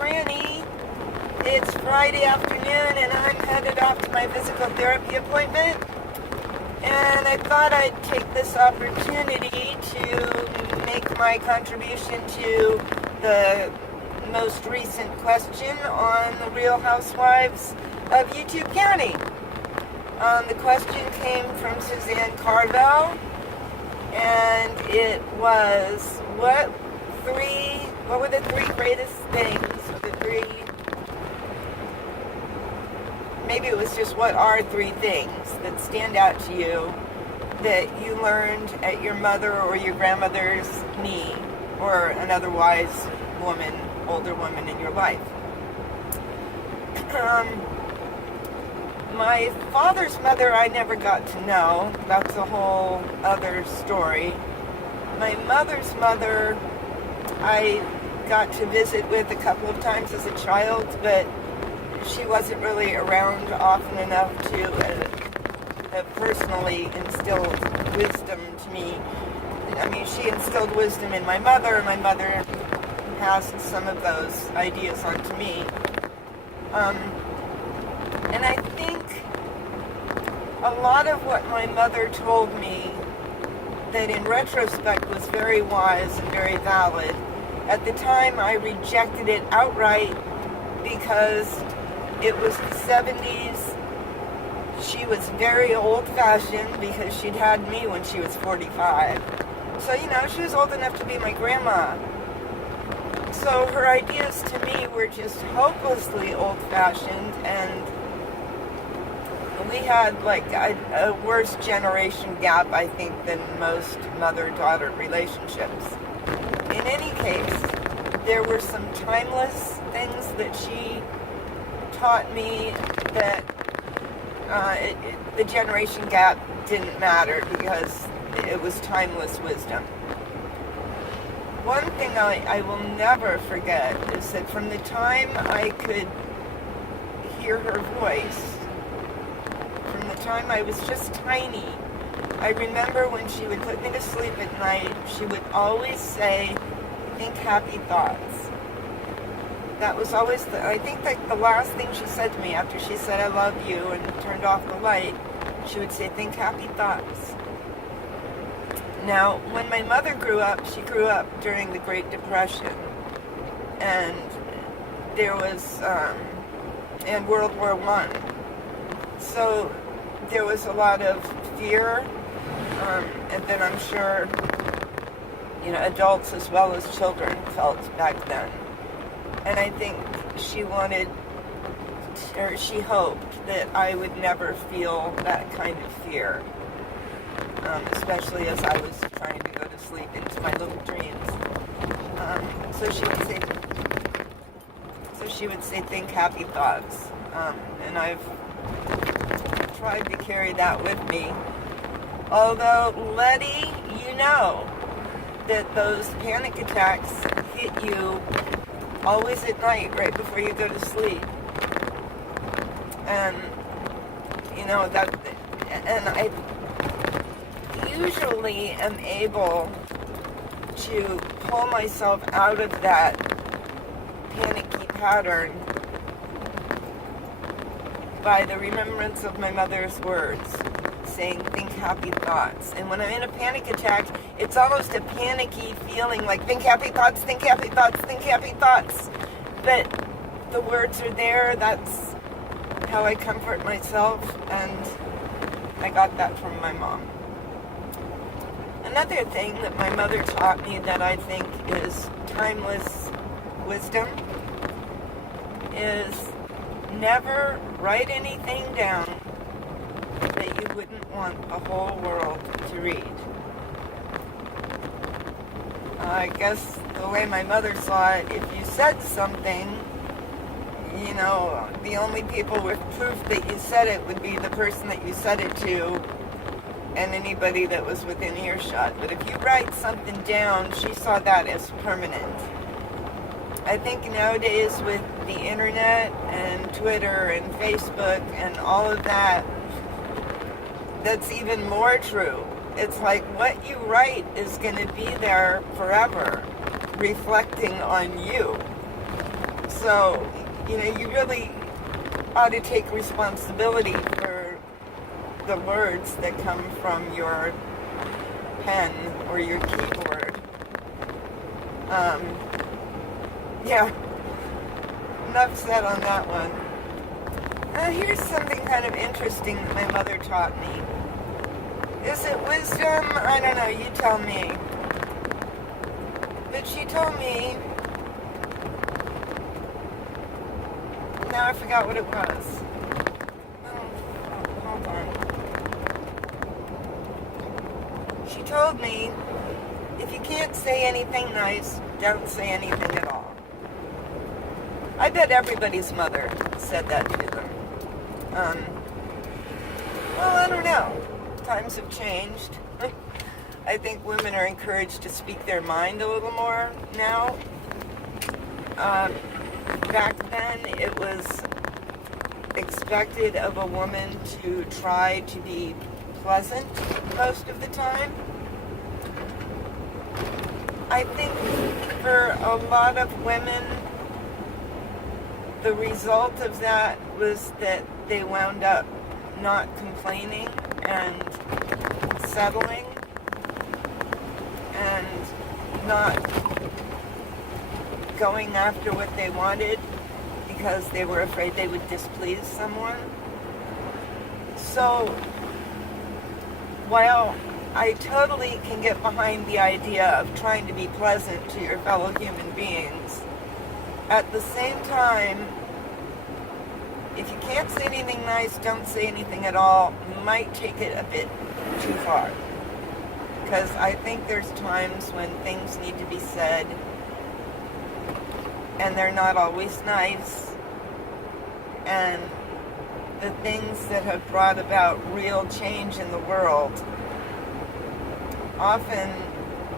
Franny. It's Friday afternoon and I'm headed off to my physical therapy appointment. And I thought I'd take this opportunity to make my contribution to the most recent question on the Real Housewives of YouTube County. The question came from Suzanne Carvell, and it was, what were the three greatest things, maybe it was just what are three things that stand out to you that you learned at your mother or your grandmother's knee, or another wise woman, older woman in your life. My father's mother I never got to know. That's a whole other story. My mother's mother I got to visit with a couple of times as a child, but she wasn't really around often enough to have personally instilled wisdom to me. I mean, she instilled wisdom in my mother, and my mother passed some of those ideas on to me. And I think a lot of what my mother told me that in retrospect was very wise and very valid, at the time I rejected it outright because it was the 70s. She was very old-fashioned because she'd had me when she was 45. So, she was old enough to be my grandma. So her ideas to me were just hopelessly old-fashioned, and we had like a worse generation gap, I think, than most mother-daughter relationships. In any case, there were some timeless things that she taught me that the generation gap didn't matter because it was timeless wisdom. One thing I will never forget is that from the time I could hear her voice, from the time I was just tiny, I remember when she would put me to sleep at night, she would always say, "Think happy thoughts." That was always, I think like the last thing she said to me after she said, "I love you," and turned off the light, she would say, "Think happy thoughts." Now, when my mother grew up, she grew up during the Great Depression, and there was, and World War I. So there was a lot of fear, and then I'm sure, adults as well as children felt back then. And I think she wanted, or she hoped that I would never feel that kind of fear, especially as I was trying to go to sleep into my little dreams. So she would say, "Think happy thoughts," and I've tried to carry that with me. Although, Lettie, you know that those panic attacks hit you always at night, right before you go to sleep. And, and I usually am able to pull myself out of that panicky pattern by the remembrance of my mother's words, saying, "Think happy thoughts." And when I'm in a panic attack, it's almost a panicky feeling, like, think happy thoughts, think happy thoughts, think happy thoughts. But the words are there. That's how I comfort myself, and I got that from my mom. Another thing that my mother taught me that I think is timeless wisdom is never write anything down that you wouldn't want the whole world to read. I guess the way my mother saw it, if you said something, the only people with proof that you said it would be the person that you said it to and anybody that was within earshot. But if you write something down, she saw that as permanent. I think nowadays with the internet and Twitter and Facebook and all of that, that's even more true. It's like what you write is going to be there forever, reflecting on you. So, you really ought to take responsibility for the words that come from your pen or your keyboard. Yeah, enough said on that one. Here's something kind of interesting that my mother taught me. Is it wisdom? I don't know, you tell me. But she told me, now I forgot what it was. Hold on. She told me, if you can't say anything nice, don't say anything at all. I bet everybody's mother said that to them. Well, I don't know. Times have changed. I think women are encouraged to speak their mind a little more now. Back then, it was expected of a woman to try to be pleasant most of the time. I think for a lot of women, the result of that was that they wound up not complaining and settling and not going after what they wanted because they were afraid they would displease someone. So, while I totally can get behind the idea of trying to be pleasant to your fellow human beings, at the same time, if you can't say anything nice, don't say anything at all, might take it a bit too far. Because I think there's times when things need to be said, and they're not always nice, and the things that have brought about real change in the world often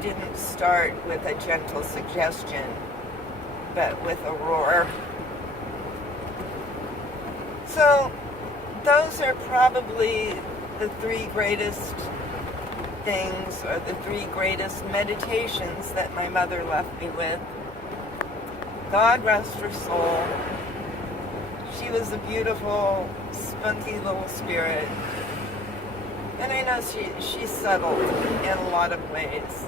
didn't start with a gentle suggestion, but with a roar. So, those are probably the three greatest things, or the three greatest meditations that my mother left me with. God rest her soul. She was a beautiful, spunky little spirit. And I know she settled in a lot of ways.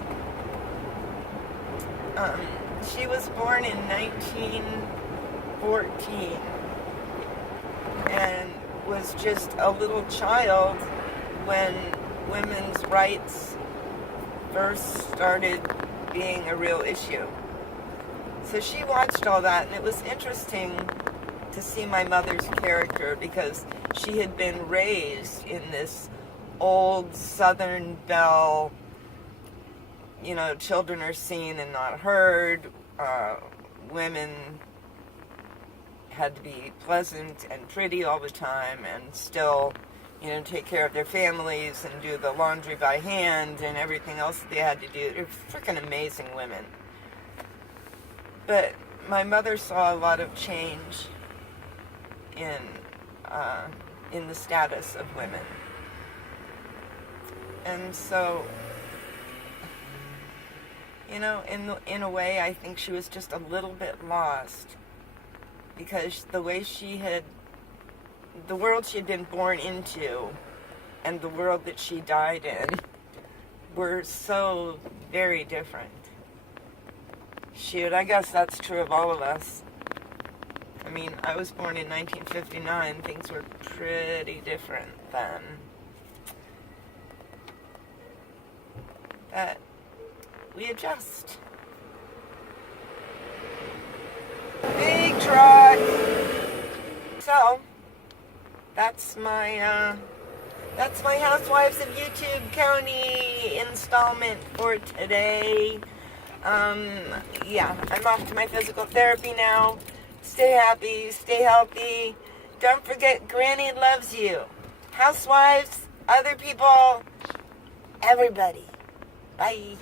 She was born in 1914 and was just a little child when women's rights first started being a real issue. So she watched all that, and it was interesting to see my mother's character because she had been raised in this old Southern belle, children are seen and not heard, women had to be pleasant and pretty all the time and still, take care of their families and do the laundry by hand and everything else that they had to do. They're freaking amazing women. But my mother saw a lot of change in the status of women. And so, in a way, I think she was just a little bit lost because the world she had been born into and the world that she died in were so very different. Shoot, I guess that's true of all of us. I mean, I was born in 1959. Things were pretty different then. But we adjust. Big truck. So, that's my Housewives of YouTube County installment for today. I'm off to my physical therapy now. Stay happy, stay healthy. Don't forget, Granny loves you. Housewives, other people, everybody. Bye.